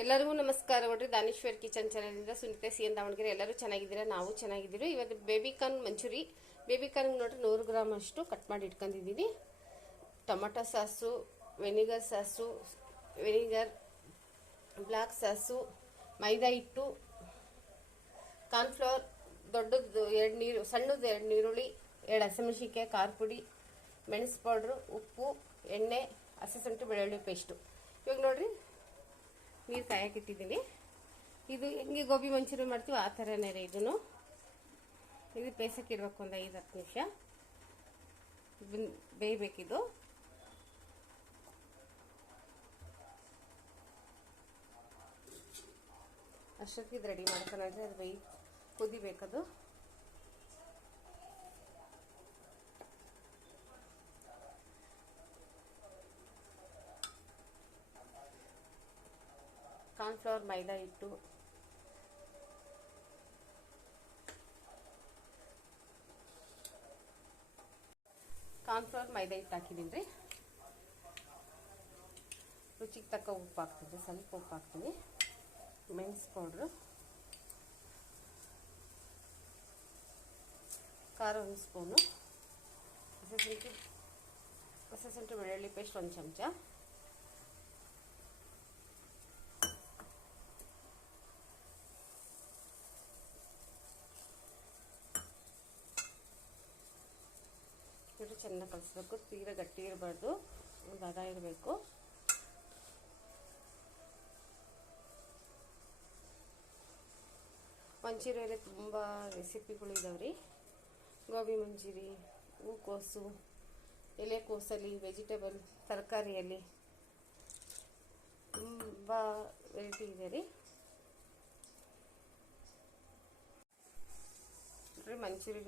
ಎಲ್ಲರಿಗೂ ನಮಸ್ಕಾರ ನೋಡ್ರಿ. ದಾನೇಶ್ವರ್ ಕಿಚನ್ ಚಾನಲಿಂದ ಸುನಿತಾ ಸಿ ಎನ್ ದಾವಣಗೆರೆ. ಎಲ್ಲರೂ ಚೆನ್ನಾಗಿದ್ದೀರಾ? ನಾವು ಚೆನ್ನಾಗಿದ್ದೀವಿ. ಇವತ್ತು ಬೇಬಿಕಾರ್ನ್ ಮಂಚೂರಿ. ಬೇಬಿಕಾರ್ನ್ ನೋಡ್ರಿ 100 ಗ್ರಾಮ್ ಅಷ್ಟು ಕಟ್ ಮಾಡಿ ಇಟ್ಕೊಂಡಿದ್ದೀನಿ. Tomato sauce, vinegar sauce, black sauce, maida ಹಿಟ್ಟು, ಕಾರ್ನ್ಫ್ಲವರ್, ದೊಡ್ಡದು 2 ನೀರು, ಸಣ್ಣದು 2 ನೀರುಳ್ಳಿ, 2 ಹಸಿಮೆಣಸಿನ್ಕಾಯಿ, ಖಾರ ಪುಡಿ, ಮೆಣಸು ಪೌಡ್ರು, ಉಪ್ಪು, ಎಣ್ಣೆ, ಹಸಿಶುಂಠಿ ಬೆಳ್ಳುಳ್ಳಿ ಪೇಸ್ಟು. ಇವಾಗ ನೋಡ್ರಿ ನೀರು ಕಾಯಕ್ಕಿಟ್ಟಿದ್ದೀನಿ. ಇದು ಹೆಂಗೆ ಗೋಬಿ ಮಂಚೂರಿ ಮಾಡ್ತೀವಿ ಆ ಥರನೇ ರೀ. ಇದು ಬೇಯಿಸಕ್ಕೆ ಇಡಬೇಕು ಒಂದು 5-10 ನಿಮಿಷ ಬೇಯಬೇಕಿದು. ಅಷ್ಟೊತ್ತಿಗೆ ರೆಡಿ ಮಾಡ್ಕೊಂಡ್ರೆ ಅದು ಕುದಿಬೇಕದು. ಕಾರ್ನ್ಫ್ಲವರ್, ಮೈದಾ ಹಿಟ್ಟು, ಹಾಕಿದ್ದೀನಿ ರೀ. ರುಚಿಗೆ ತಕ್ಕ ಉಪ್ಪು ಹಾಕ್ತೀನಿ, ಸ್ವಲ್ಪ ಉಪ್ಪು ಹಾಕ್ತೀನಿ. ಮೆಣಸು ಪೌಡ್ರು, ಖಾರ 1 ಸ್ಪೂನು, ಹಸಿಶುಂಠಿ ಬೆಳ್ಳುಳ್ಳಿ ಪೇಸ್ಟ್ 1 ಚಮಚ, ಚೆನ್ನಾಗಿ ಕಲಿಸ್ಬೇಕು. ತೀರಾ ಗಟ್ಟಿ ಇರಬಾರ್ದು, ಒಂದು ಹದ ಇರಬೇಕು. ಮಂಚೂರಿಯಲ್ಲಿ ತುಂಬ ರೆಸಿಪಿಗಳು ಇದಾವ್ರಿ. ಗೋಬಿ ಮಂಚೂರಿ, ಹೂಕೋಸು, ಎಲೆಕೋಸಲ್ಲಿ, ವೆಜಿಟೇಬಲ್ ತರಕಾರಿಯಲ್ಲಿ ತುಂಬ ವೆರೈಟಿ ಇದೆ ರೀ. ಮಂಚೂರಿ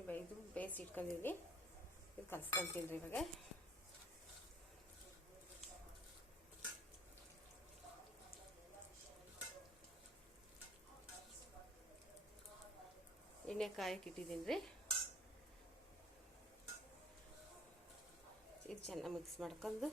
ಬೇಯಿಸಿ ಇಟ್ಕೊಂಡಿದ್ದೀನಿ. ಇದು ಕಲಿಸ್ಕೊಂತೀನಿ ರೀ ಇವಾಗ. ಎಣ್ಣೆ ಕಾಯಕ್ಕೆ ಇಟ್ಟಿದ್ದೀನಿ ರೀ. ಇದು ಚೆನ್ನಾಗಿ ಮಿಕ್ಸ್ ಮಾಡ್ಕೊಂಡು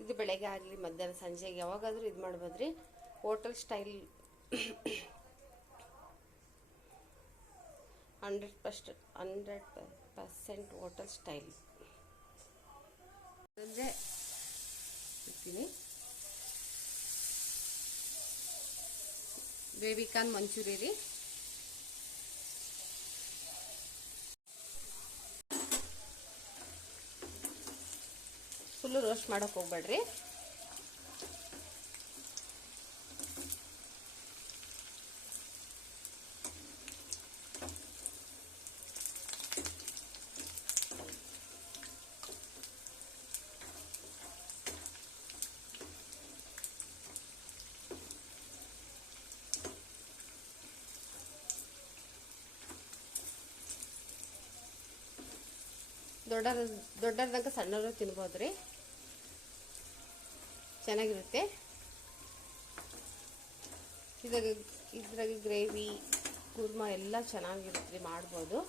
ಇದು ಬೆಳಗ್ಗೆ ಆಗಲಿ ಮಧ್ಯಾಹ್ನ ಸಂಜೆಗೆ ಯಾವಾಗಾದರೂ ಇದು ಮಾಡ್ಬೋದ್ರಿ. ಹೋಟೆಲ್ ಸ್ಟೈಲ್ 100% ಹೋಟೆಲ್ ಸ್ಟೈಲ್ ಅಂದರೆ ಇರ್ತೀನಿ. ಬೇಬಿಕಾರ್ನ್ ಮಂಚೂರಿ ರೀ. ಫುಲ್ಲು ರೋಸ್ಟ್ ಮಾಡೋಕೆ ಹೋಗ್ಬೇಡ್ರಿ. ದೊಡ್ಡದಂಗ ಸಣ್ಣವರು ತಿನ್ಬೋದ್ರಿ, ಚೆನ್ನಾಗಿರುತ್ತೆ. ಇದ್ರಾಗ ಗ್ರೇವಿ, ಕುರ್ಮಾ ಎಲ್ಲ ಚೆನ್ನಾಗಿರುತ್ತೆ, ಮಾಡ್ಬೋದು.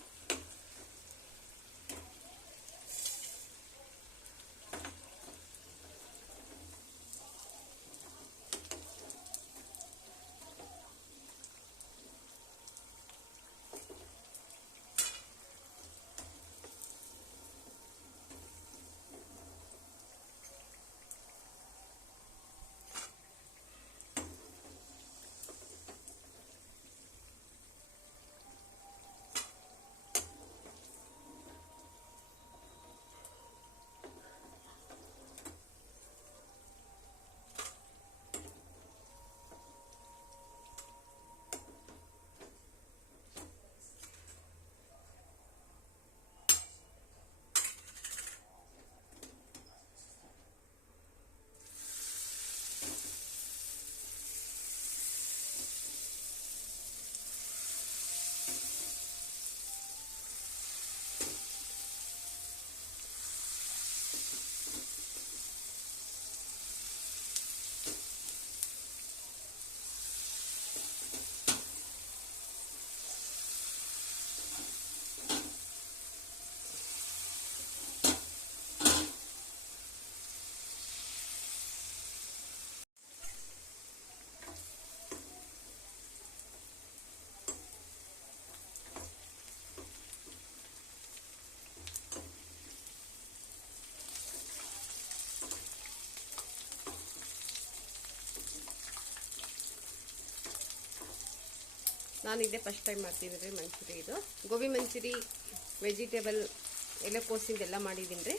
ನಾನು ಇದೇ ಫಸ್ಟ್ ಟೈಮ್ ಮಾಡ್ತಿದ್ದೀನಿ ರೀ ಮಂಚೂರಿ. ಇದು ಗೋಬಿ ಮಂಚೂರಿ ವೆಜಿಟೇಬಲ್ ಎಲೆಕೋಸಿಂದೆಲ್ಲ ಮಾಡಿದ್ದೀನಿ ರೀ.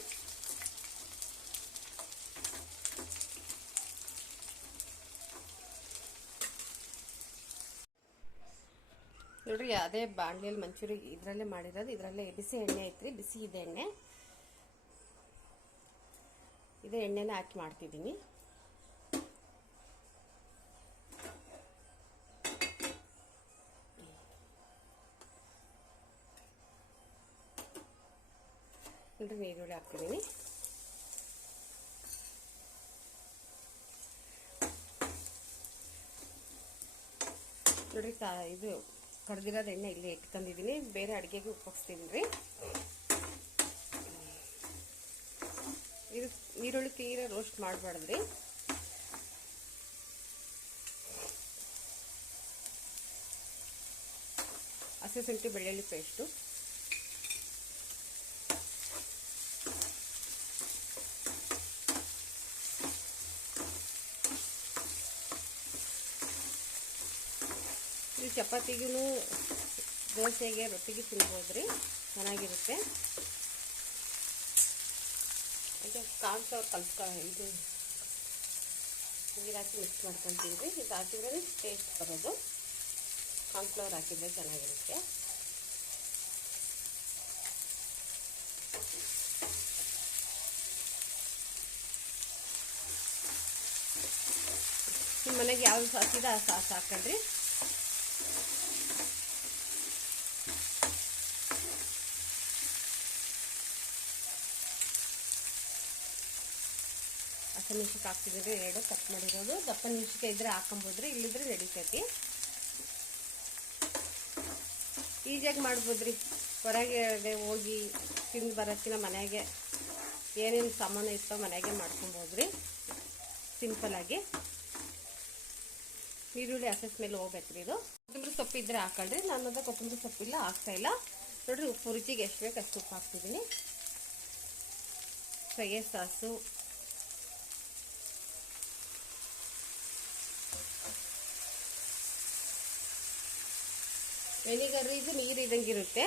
ನೋಡ್ರಿ ಅದೇ ಬಾಣಲೆಯಲ್ಲಿ ಮಂಚೂರಿ ಇದರಲ್ಲೇ ಮಾಡಿರೋದು. ಇದರಲ್ಲೇ ಬಿಸಿ ಎಣ್ಣೆ ಐತ್ರಿ, ಬಿಸಿ ಇದೆ ಎಣ್ಣೆ. ಇದೇ ಎಣ್ಣೆನ ಹಾಕಿ ಮಾಡ್ತಿದ್ದೀನಿ. ನೋಡ್ರಿ ನೀರುಳ್ಳಿ ಹಾಕ್ತಿದ್ದೀನಿ. ನೋಡ್ರಿ ಇದು ಕಡ್ದಿರೋದು ಎಣ್ಣೆ ಇಲ್ಲಿ ಇಟ್ಕೊಂಡಿದ್ದೀನಿ. ಬೇರೆ ಅಡುಗೆಗೆ ಉಪಯೋಗಿಸ್ತೀನಿ ರೀ. ಇದು ಈರುಳ್ಳಿ ತೀರ ರೋಸ್ಟ್ ಮಾಡಬಾರ್ದ್ರಿ. ಹಸಿಮೆಣಸಿನಕಾಯಿ ಬೆಳ್ಳುಳ್ಳಿ ಪೇಸ್ಟು, ಇದು ಚಪಾತಿಗೂ ದೋಸೆಗೆ ರೊಟ್ಟಿಗೆ ತಿನ್ಬೋದ್ರಿ, ಚೆನ್ನಾಗಿರುತ್ತೆ. ಈಗ ಕಾರ್ನ್ಫ್ಲವರ್ ಇದು ನೀರು ಹಾಕಿ ಮಿಕ್ಸ್ ಮಾಡ್ಕೊತೀನಿ ರೀ. ಇದು ಹಾಕಿದ್ರೆ ಟೇಸ್ಟ್ ಬರೋದು. ಕಾರ್ನ್ಫ್ಲವರ್ ಹಾಕಿದ್ರೆ ಚೆನ್ನಾಗಿರುತ್ತೆ. ನಿಮ್ಮ ಮನೆಗೆ ಯಾವ ಸಾಸ್ ಇದೆ ಆ ಸಾಸ್ ಹಾಕೊಂಡ್ರಿ. ಹಸಿಮೆಣಸಿನಕಾಯಿ ಹಾಕ್ತಿದ್ರೆ 2 ಕಟ್ ಮಾಡಿರೋದು. ದಪ್ಪ ಮೆಣಸಿನಕಾಯಿ ಇದ್ರೆ ಹಾಕೊಂಬೋದ್ರಿ, ಇಲ್ಲಿದ್ರೆ ನಡೀತೈತಿ. ಈಸಿಯಾಗಿ ಮಾಡ್ಬೋದ್ರಿ. ಹೊರಗೆ ಹೋಗಿ ತಿಂದು ಬರೋಕ್ಕಿಂತ ಮನೆಯಾಗೆ ಏನೇನು ಸಾಮಾನು ಇರ್ತಾವೆ ಮನೆಯಾಗೆ ಮಾಡ್ಕೊಬೋದ್ರಿ ಸಿಂಪಲ್ಲಾಗಿ. ಈರುಳ್ಳಿ ಹಸಿ ಸ್ಮೆಲ್ ಹೋಗ್ಬೇಕ್ರಿ. ಇದು ಕೊತ್ತಂಬರಿ ಸೊಪ್ಪು ಇದ್ರೆ ಹಾಕೊಳ್ರಿ. ನಾನು ಅದ ಕೊತ್ತಂಬರಿ ಸೊಪ್ಪಿಲ್ಲ, ಹಾಕ್ತಾಯಿಲ್ಲ. ನೋಡ್ರಿ ಉಪ್ಪು ರುಚಿಗೆ ಎಷ್ಟು ಬೇಕು ಅಷ್ಟು ಉಪ್ಪು ಹಾಕ್ತಿದ್ದೀನಿ. ಸೊಯ್ಯ ಸಾಸು, ವೆನಿಗರ್ ಇದು ನೀರು ಇದ್ದಂಗಿರುತ್ತೆ.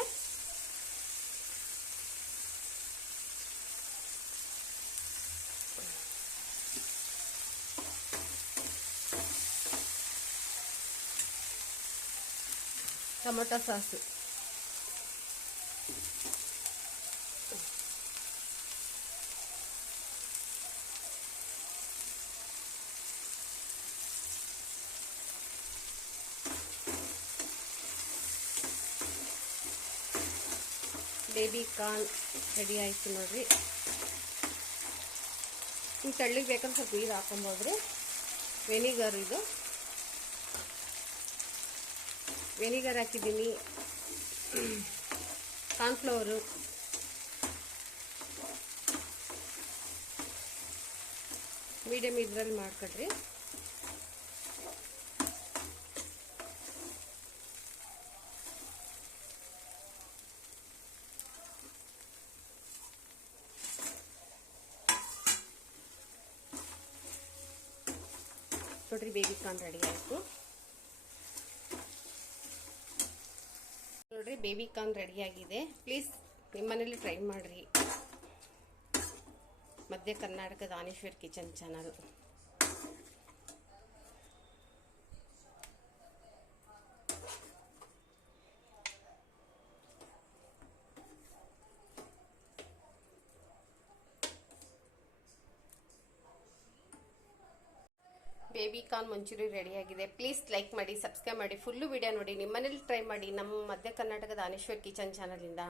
Tomato sauce, baby corn ready ಆಯಿತು ನೋಡ್ರಿ. ನೀವು ತಳ್ಳಿಗೆ ಬೇಕಂದ್ರೆ ಸ್ವಲ್ಪ ನೀರು ಹಾಕೊಬೋದ್ರಿ. ವೆನಿಗರ್ ಇದು ವೆನಿಗರ್ ಹಾಕಿದ್ದೀನಿ. ಕಾರ್ನ್ಫ್ಲವರು, ಮೀಡಿಯಮ್ ಇದ್ರಲ್ಲಿ ಮಾಡ್ಕೊಡ್ರಿ. ನೋಡ್ರಿ ಬೇಬಿ ಕಾರ್ನ್ ರೆಡಿ ಆಯಿತು. ನೋಡ್ರಿ ಬೇಬಿ ಕಾರ್ನ್ ರೆಡಿ ಆಗಿದೆ. ಪ್ಲೀಸ್ ನಿಮ್ಮ ಮನೇಲಿ ಟ್ರೈ ಮಾಡಿರಿ. ಮಧ್ಯ ಕರ್ನಾಟಕದ Daneshwar kitchen channel. Baby corn manchurian ready ಆಗಿದೆ. ಪ್ಲೀಸ್ ಲೈಕ್ ಮಾಡಿ, ಸಬ್ಸ್ಕ್ರೈಬ್ ಮಾಡಿ, ಫುಲ್ಲು ವಿಡಿಯೋ ನೋಡಿ. ನಿಮ್ಮ ಮನೇಲಿ ಟ್ರೈ ಮಾಡಿ ನಮ್ಮ ಮಧ್ಯ ಕರ್ನಾಟಕದ ದಾನೇಶ್ವರ್ ಕಿಚನ್ ಚಾನಲಿಂದ.